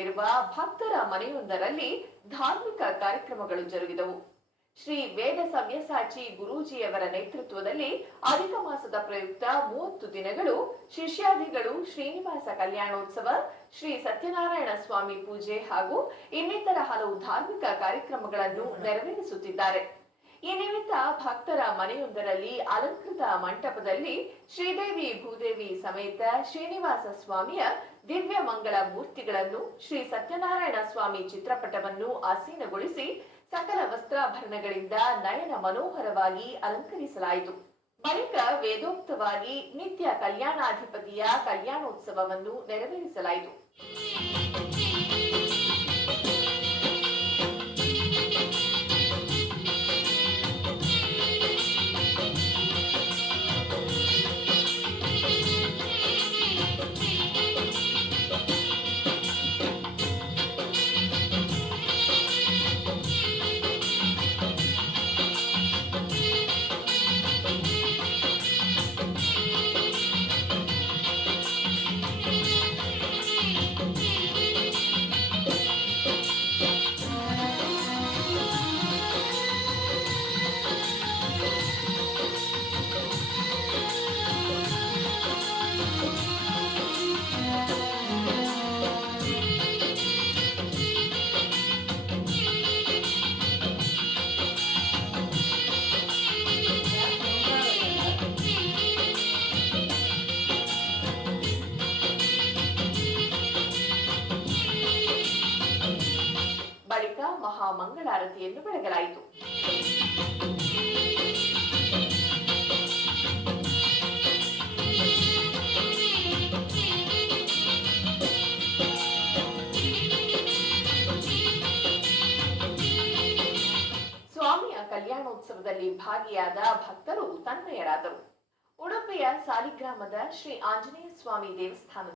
ಉಡುಪಿಯಲ್ಲಿರುವ ಭಕ್ತರ ಮನೆಯೊಂದರಲ್ಲಿ ಧಾರ್ಮಿಕ ಕಾರ್ಯಕ್ರಮಗಳು ಜರುಗಿದವು. ಶ್ರೀ ವೇದ ಸವ್ಯಸಾಚಿ ಗುರೂಜಿಯವರ ನೇತೃತ್ವದಲ್ಲಿ ಅಧಿಕ ಮಾಸದ ಪ್ರಯುಕ್ತ ಮೂವತ್ತು ದಿನಗಳು ಶಿಷ್ಯಾದಿಗಳು ಶ್ರೀನಿವಾಸ ಕಲ್ಯಾಣೋತ್ಸವ, ಶ್ರೀ ಸತ್ಯನಾರಾಯಣ ಸ್ವಾಮಿ ಪೂಜೆ ಹಾಗೂ ಇನ್ನಿತರ ಹಲವು ಧಾರ್ಮಿಕ ಕಾರ್ಯಕ್ರಮಗಳನ್ನು ನೆರವೇರಿಸುತ್ತಿದ್ದಾರೆ. ಈ ನಿಮಿತ್ತ ಭಕ್ತರ ಮನೆಯೊಂದರಲ್ಲಿ ಅಲಂಕೃತ ಮಂಟಪದಲ್ಲಿ ಶ್ರೀದೇವಿ ಭೂದೇವಿ ಸಮೇತ ಶ್ರೀನಿವಾಸ ಸ್ವಾಮಿಯ ದಿವ್ಯ ಮಂಗಳ ಮೂರ್ತಿಗಳನ್ನು ಶ್ರೀ ಸತ್ಯನಾರಾಯಣ ಸ್ವಾಮಿ ಚಿತ್ರಪಟವನ್ನು ಆಸೀನಗೊಳಿಸಿ ಸಕಲ ವಸ್ತ್ರಾಭರಣಗಳಿಂದ ನಯನ ಮನೋಹರವಾಗಿ ಅಲಂಕರಿಸಲಾಯಿತು. ಬಳಿಕ ವೇದೋಕ್ತವಾಗಿ ನಿತ್ಯ ಕಲ್ಯಾಣಾಧಿಪತಿಯ ಕಲ್ಯಾಣೋತ್ಸವವನ್ನು ನೆರವೇರಿಸಲಾಯಿತು. ಬಳಿಕ ಮಹಾಮಂಗಳಾರತಿಯನ್ನು ಬೆಳಗಲಾಯಿತು. ಸ್ವಾಮಿಯ ಕಲ್ಯಾಣೋತ್ಸವದಲ್ಲಿ ಭಾಗಿಯಾದ ಭಕ್ತರು ತನ್ಮಯರಾದರು ಉಡುಪಿಯ ಸಾಲಿಗ್ರಾಮದ ಶ್ರೀ ಆಂಜನೇಯ ಸ್ವಾಮಿ ದೇವಸ್ಥಾನದ